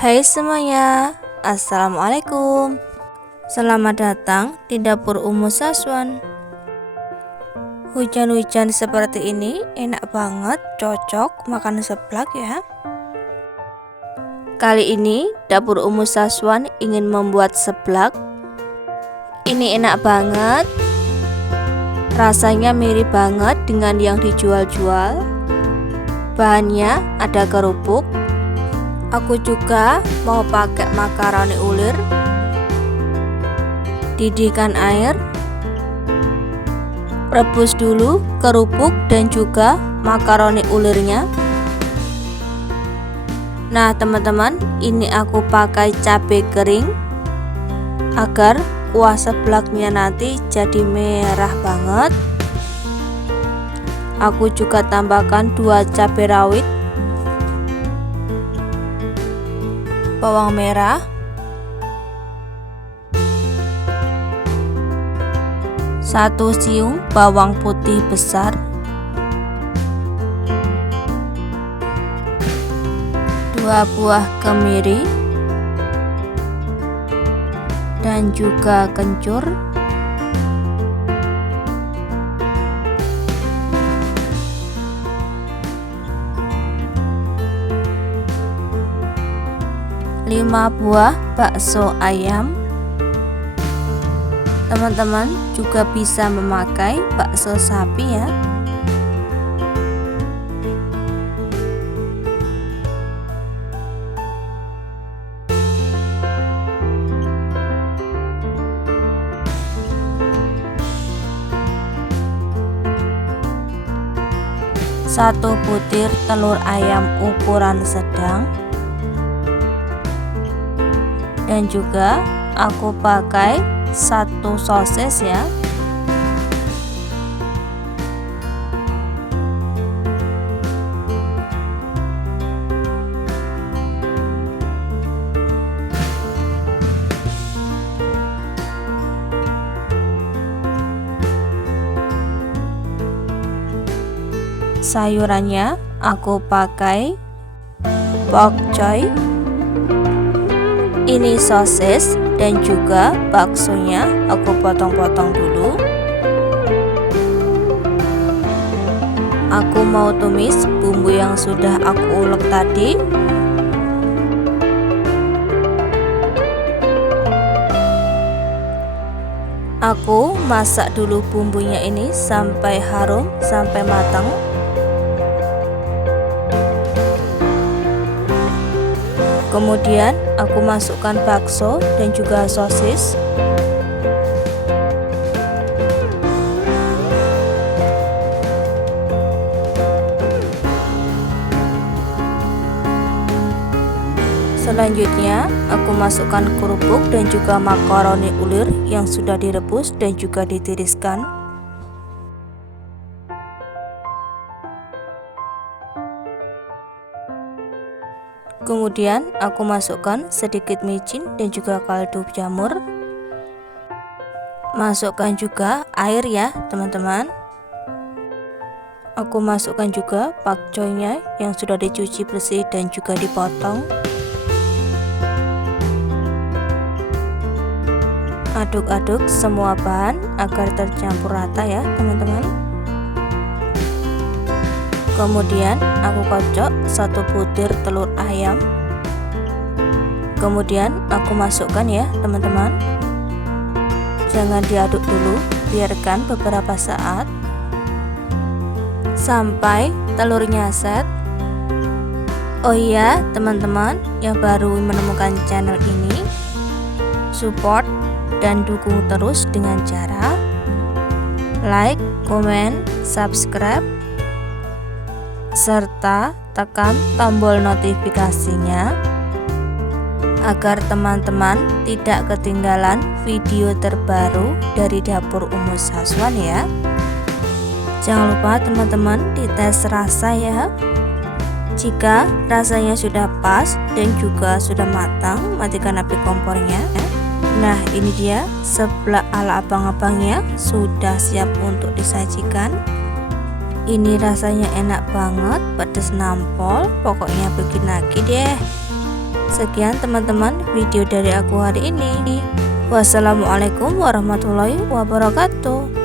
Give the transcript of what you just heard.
Hai semuanya, Assalamualaikum. Selamat datang di dapur Umu Saswan. Hujan-hujan seperti ini enak banget, cocok makan seblak ya. Kali ini dapur Umu Saswan ingin membuat seblak. Ini enak banget, rasanya mirip banget dengan yang dijual-jual. Bahannya ada kerupuk. Aku juga mau pakai makaroni ulir. Didihkan air, rebus dulu kerupuk dan juga makaroni ulirnya. Nah teman-teman, ini aku pakai cabai kering agar kuah seblaknya nanti jadi merah banget. Aku juga tambahkan 2 cabai rawit, bawang merah, 1 siung bawang putih besar, 2 buah kemiri, dan juga kencur, 5 buah bakso ayam. Teman-teman juga bisa memakai bakso sapi ya. Satu butir telur ayam ukuran sedang. Dan juga aku pakai 1 sosis ya. Sayurannya aku pakai bok choy. Ini sosis dan juga baksonya aku potong-potong dulu. Aku mau tumis bumbu yang sudah aku ulek tadi. Aku masak dulu bumbunya ini sampai harum, sampai matang. Kemudian aku masukkan bakso dan juga sosis. Selanjutnya aku masukkan kerupuk dan juga makaroni ulir yang sudah direbus dan juga ditiriskan. Kemudian aku masukkan sedikit micin dan juga kaldu jamur. Masukkan juga air ya teman-teman. Aku masukkan juga pakcoynya yang sudah dicuci bersih dan juga dipotong. Aduk-aduk semua bahan agar tercampur rata ya teman-teman. Kemudian aku kocok 1 butir telur ayam. Kemudian aku masukkan ya teman-teman. Jangan diaduk dulu, biarkan beberapa saat sampai telurnya set. Oh iya teman-teman yang baru menemukan channel ini, support dan dukung terus dengan cara like, comment, subscribe, serta tekan tombol notifikasinya agar teman-teman tidak ketinggalan video terbaru dari dapur Umu Saswan ya. Jangan lupa teman-teman dites rasa ya. Jika rasanya sudah pas dan juga sudah matang, matikan api kompornya. Nah ini dia seblak ala abang-abangnya sudah siap untuk disajikan. Ini rasanya enak banget, pedas nampol, pokoknya bikin lagi deh. Sekian teman-teman video dari aku hari ini. Wassalamualaikum warahmatullahi wabarakatuh.